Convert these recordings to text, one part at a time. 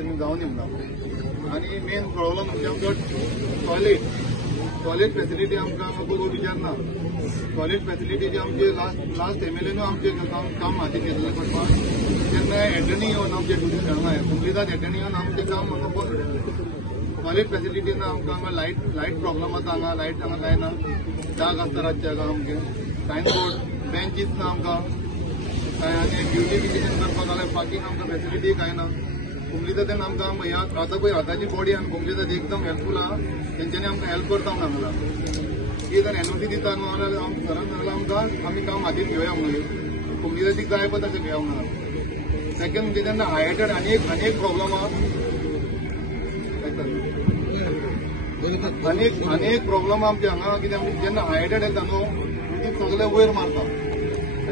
election जावन दिवना आनी main problem म्हणजे आमकां टॉयलेट फेसिलिटी आमकां खूब विचारना टॉयलेट फेसिलिटीचे आमचे लास्ट एमएलएनू आमचे काम हातीन घेतलें करपाक तेन्ना एटर्नी येवन आमचे ड्युटी करना कंप्लिटात एटर्नी येवन आमचें काम म्हाका बंद केलें टॉयलेट फेसिलिटी ना आमकां हांगा लायट प्रॉब्लम आसा हांगा लायट हांगा जायना डाग आसता रातचे हांगा आमगे सायनबोर्ड बेंचीस ना आमकां काय आनी ब्युटिफिकेशन करपाक जाल्यार पार्किंग आमकां फेसिलिटी काय ना कुंकलीतान आमकां आतां पळय आतांची बॉडी आनी कुंकलीतात एकदम हेल्पफूल आहा तेंच्यांनी आमकां हेल्प करता सांगला की जर एनओसी दिता न्हू जाल्यार घरान सांगला आमकां आमी काम हातीन घेवया म्हणून कुंकलीताची जाय पळय तशें घेवया म्हणून सेकंड म्हणजे तेन्ना हायटेड आनी एक प्रॉब्लम आहा अनेक प्रॉब्लम आमचे हांगा कितें जेन्ना हायटेड येता न्हू उदीक सगळें वयर मारता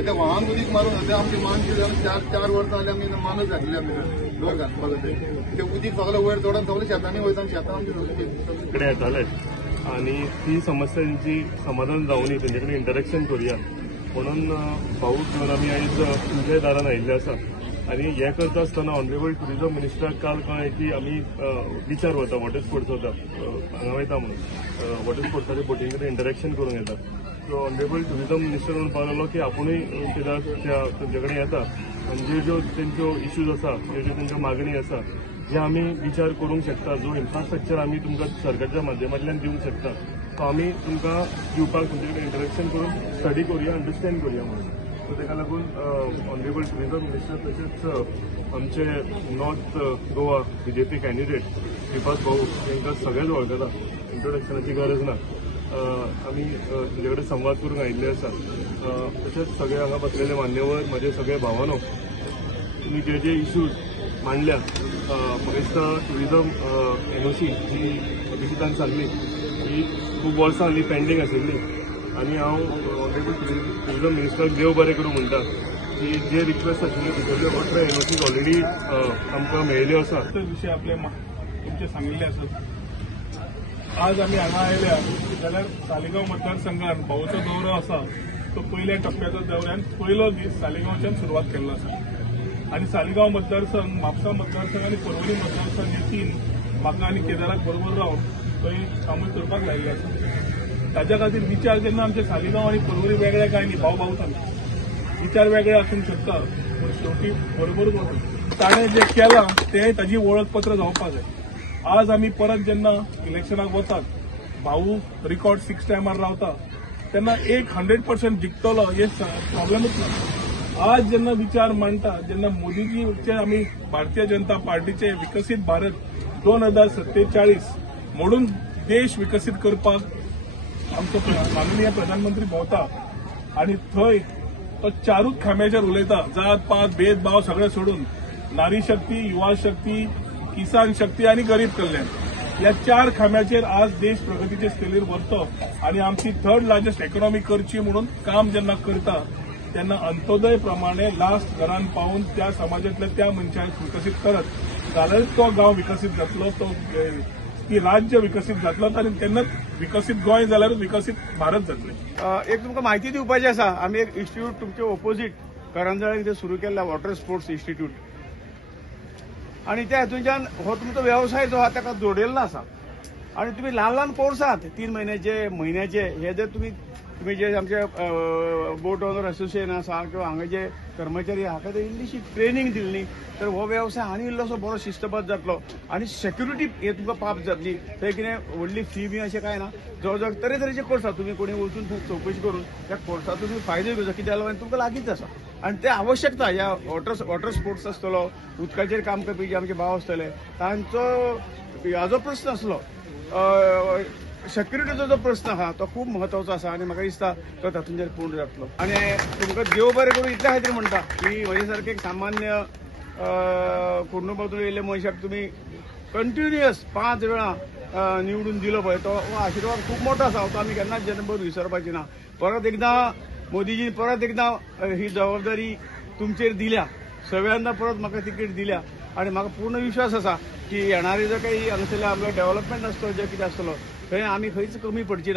ते व्हान उदीक मारून आतां आमचे मान चार वर्सां जाली आमी मानूच घातले आमी घर घातपाक ते उदीक सगळें वयर चडोन सगळें शेतांनी वयता शेतां आमची कडेन येताले आनी ती समस्यांची समाधान जावनी तेंचे कडेन इंटरेक्शन करुया म्हणून भाऊक घेवन आमी आयज तुमच्या दारान आयिल्ले आसा आनी हें करता आसतना ऑनरेबल टुरिझम मिनिस्टराक काल कळ्ळें की आमी बिचार वता वॉटर स्पोर्ट्स वता हांगा वयता म्हणून वॉटर स्पोर्ट्साच्या बोटीं कडेन इंटरेक्शन करूंक येता सो ऑनरेबल टुरिझम मिनिस्टर म्हणून पावलेलो की आपुणूय तेंचे कडेन येता आनी ज्यो तेंच्यो इश्यूज आसा ज्यो तेंच्यो मागणी आसा जे आमी विचार करूंक शकता जो इन्फ्रास्ट्रक्चर आमी तुमकां सरकारच्या माध्यमांतल्यान दिवंक शकता तो आमी तुमकां दिवपाक तुमचे कडेन इंटरेक्शन करून स्टडी करुया अंडरस्टँड करुया म्हणून सो तेका लागून ऑनरेबल टुरिझम मिनिस्टर तशेंच आमचे north Goa BJP candidate Shripad भाऊ तांकां सगळेच वळखता इंट्रोडक्शनाची गरज ना आमी तुजे कडेन संवाद करूंक आयिल्ले आसा तशेंच सगळे हांगा बसलेले मान्यवर म्हजे सगळे भावानो तुमी जे इश्यूज मांडल्या म्हाका दिसता टुरिझम एनओसी जी अभिजितान सांगली ही खूब वर्सां हालीं पेंडींग आशिल्ली आनी हांव ऑनरेबल टुरिझम मिनिस्टराक देव बरें करूं म्हणटा की जे रिक्वेस्ट आशिल्ल्यो भितरल्यो 18 एनओसी ऑलरेडी आमकां मेळिल्ल्यो आसा विशय आपले तुमचे सांगिल्ले आसात आज आमी हांगा आयल्या जाल्यार सालिगांव मतदारसंघात भाऊचो दौरो आसा तो पयल्या टप्प्याचो दौऱ्यान पयलो दीस सालिगांवच्यान सुरवात केल्लो आसा आनी सालिगांव मतदारसंघ म्हापसा मतदारसंघ आनी पर्वरी मतदारसंघ हे तीन म्हाका आनी केदाराक बरोबर रावन थंय कामूय करपाक लायिल्ले आसा ताच्या खातीर विचार जेन्ना आमचे सालिगांव आनी पर्वरी वेगळे काय न्ही भाऊ भाऊ सांगता विचार वेगळे आसूंक शकता पूण शेवटी बरोबर ताणें जें केलां तें ताजी वळखपत्र जावपाक जाय आज आमी परत जेन्ना इलेक्शनाक वतात भाऊ रिकॉर्ड 6 टायमार रावता तेन्ना 100% जिखतलो हे प्रॉब्लेमूच ना आज जेन्ना विचार मांडटा जेन्ना मोदीजीचे आमी भारतीय जनता पार्टीचे विकसीत भारत 2047 म्हणून देश विकसीत करपाक आमचो माननीय प्रधानमंत्री भोंवता आनी थंय तो चारूच खांब्याचेर उलयता जात पात भेदभाव सगळे सोडून नारी शक्ती युवा शक्ती किसान शक्ती आनी गरीब कल्याण ह्या 4 खांब्याचेर आज देश प्रगतीचे स्टेलीर वरतो आनी आमची 3rd लार्जस्ट इकॉनॉमी करची म्हणून काम जेन्ना करता तेन्ना अंत्योदय प्रमाणे लास्ट घरान पावून त्या समाजातल्या त्या मनशाक विकसीत करत जाल्यार तो गांव विकसीत जातलो तो ती राज्य विकसीत जातलो आनी तेन्नाच विकसीत गोंय जाल्यार विकसीत भारत जातले एक तुमकां म्हायती दिवपाची आसा आमी एक इन्स्टिट्यूट तुमचे ओपोजीट करंजळे कितें सुरू केल्ला वॉटर स्पोर्ट्स इन्स्टिट्यूट आनी त्या हातूंतल्यान हो तुमचो वेवसाय जो आहा ताका जोडिल्लो आसा आनी तुमी ल्हान ल्हान कोर्सात 3 म्हयन्याचे हे जर तुमी जे आमचे बोट ओनर असोसिएशन आसा किंवा हांगा जे कर्मचारी हाका ते इल्लीशी ट्रेनिंग दिल्ली तर हो वेवसाय आनी इल्लोसो बरो शिस्तबद्ध जातलो आनी सेक्युरिटी हे तुमकां पाप जातली थंय कितें व्हडली फी बी अशें काय ना जवळ तरेतरेचे कोर्स आसा तुमी कोणी वचून चवकशी करून त्या कोर्साचो तुमी फायदो घेवचो कित्याक लागून तुमकां लागींच आसा आनी ते आवश्यकता ह्या वॉटर स्पोर्ट्स आसतलो उदकाचेर काम करपी जे आमचे भाव आसतले तांचो हाजो प्रस्न आसलो सेक्युरिटीचो जो प्रश्न आहा तो खूब म्हत्वाचो आसा आनी म्हाका दिसता तो तातूंत पूर्ण जातलो आनी तुमकां देव बरें करून इतल्या खातीर म्हणटा की म्हजे सारके एक सामान्य कुटुंबातून येयल्ले मनशाक तुमी कंटिन्युअस 5 वेळा निवडून दिलो पळय तो आशिर्वाद खूब मोठो आसा तो आमी केन्नाच जन्मभर विसरपाची ना परत एकदां मोदीजीन परत एकदां ही जबाबदारी तुमचेर दिल्या 6व्यांदा परत म्हाका तिकेट दिल्या आनी म्हाका पूर्ण विश्वास आसा की येणारे जो काही हांगासरले आपलो डेव्हलपमेंट आसतलो जे कितें आसतलो थंय आमी खंयच कमी पडची ना